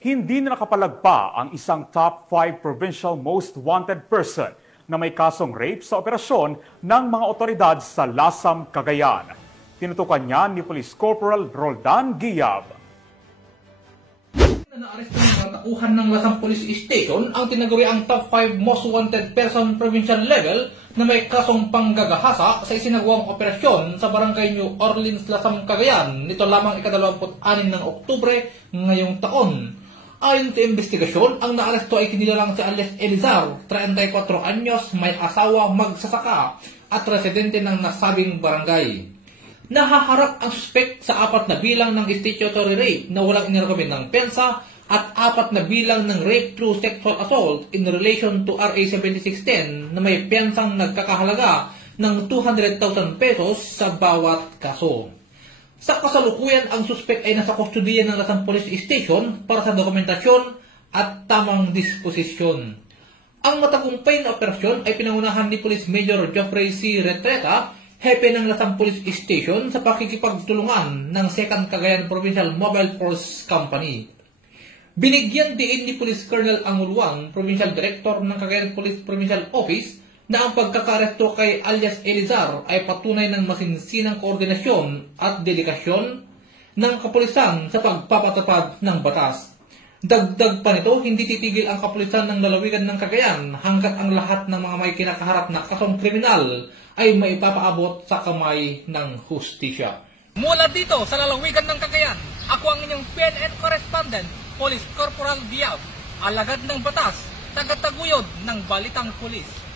Hindi na nakapalagpa ang isang top 5 provincial most wanted person na may kasong rape sa operasyon ng mga otoridad sa Lasam, Cagayan. Tinutukan niya ni Police Corporal Roldan Guiab. Naaresto ng katauhan ng Lasam Police Station ang tinaguri ang top 5 most wanted person provincial level na may kasong panggagahasa sa isinagawang operasyon sa Barangay New Orleans, Lasam, Cagayan nito lamang ika-26 ng Oktubre ngayong taon. Ayon sa investigasyon, ang naaresto ay kinilalang si alias Elizar, 34 anyos, may asawa, magsasaka at residente ng nasabing barangay. Nahaharap ang suspek sa 4 na bilang ng statutory rape na walang inirekomend ng pensa at 4 na bilang ng rape through sexual assault in relation to RA 7610 na may pensang nagkakahalaga ng 200,000 pesos sa bawat kaso. Sa kasalukuyan, ang suspek ay nasa kustodiya ng Lasam Police Station para sa dokumentasyon at tamang disposisyon. Ang matagumpay na operasyon ay pinangunahan ni Police Major Geoffrey C. Retreta, hepe ng Lasam Police Station sa pakikipagtulungan ng 2nd Cagayan Provincial Mobile Force Company. Binigyan din ni Police Colonel Anguluang, Provincial Director ng Cagayan Police Provincial Office, na ang pagkakaresto kay alias Elizar ay patunay ng masinsinang koordinasyon at dedikasyon ng kapulisan sa pagpapatupad ng batas. Dagdag pa nito, hindi titigil ang kapulisan ng lalawigan ng Cagayan hanggat ang lahat ng mga may kinakaharap na kasong kriminal ay maipapaabot sa kamay ng hustisya. Mula dito sa lalawigan ng Cagayan, ako ang inyong PNN correspondent, Police Corporal Guiab, alagad ng batas, tagataguyod ng Balitang Pulis.